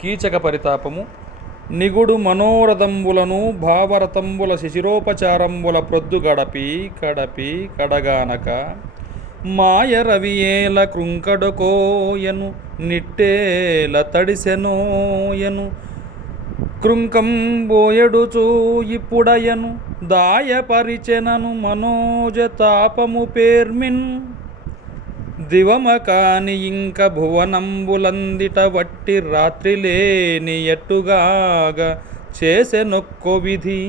కీచక పరితాపము. నిగుడు మనోరథంబులను భావరథంబుల శిశిరోపచారంబుల ప్రొద్దు గడపి కడపి కడగానక మాయ రవియేల కృంకడకోయను నిట్టేల తడిసెనోయను కృంకంబోయడుచూ ఇప్పుడయను దాయపరిచెనను మనోజతాపము పేర్మిన్ దివమ కాని ఇంక భువనంబులందిట వట్టి రాత్రిలేని ఎట్టుగాగ చేసెనొక్కో విధి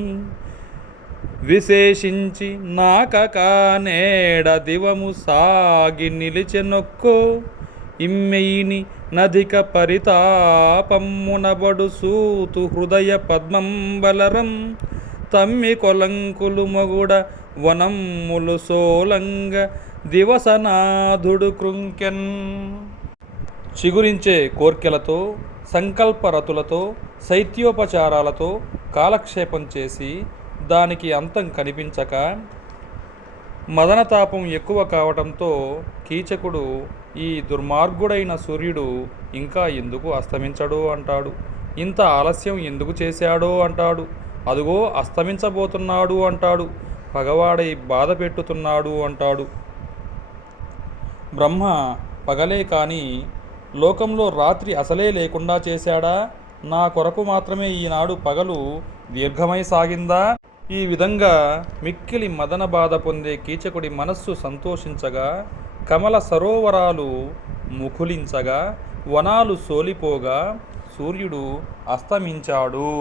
విశేషించి నాకక నేడ దివము సాగి నిలిచెనొక్కో ఇమ్మెయిని నధిక పరితాపమ్మునబడు సూతు హృదయ పద్మంబలరం తమ్మి కొలంకులు మొగుడ వనమ్ములు సోలంగ దివసనాథుడు కృంకెన్. చిగురించే కోర్కెలతో సంకల్పరతులతో శైత్యోపచారాలతో కాలక్షేపం చేసి దానికి అంతం కనిపించక మదనతాపం ఎక్కువ కావటంతో కీచకుడు ఈ దుర్మార్గుడైన సూర్యుడు ఇంకా ఎందుకు అస్తమించడో అంటాడు, ఇంత ఆలస్యం ఎందుకు చేశాడో అంటాడు, అదుగో అస్తమించబోతున్నాడు అంటాడు, పగవాడై బాధ పెట్టుతున్నాడు అంటాడు. బ్రహ్మ పగలే కాని లోకంలో రాత్రి అసలే లేకుండా చేశాడా? నా కొరకు మాత్రమే ఈనాడు పగలు దీర్ఘమై సాగిందా? ఈ విధంగా మిక్కిలి మదన బాధ పొందే కీచకుడి మనస్సు సంతోషించగా, కమల సరోవరాలు ముకులించగా, వనాలు సోలిపోగా సూర్యుడు అస్తమించాడు.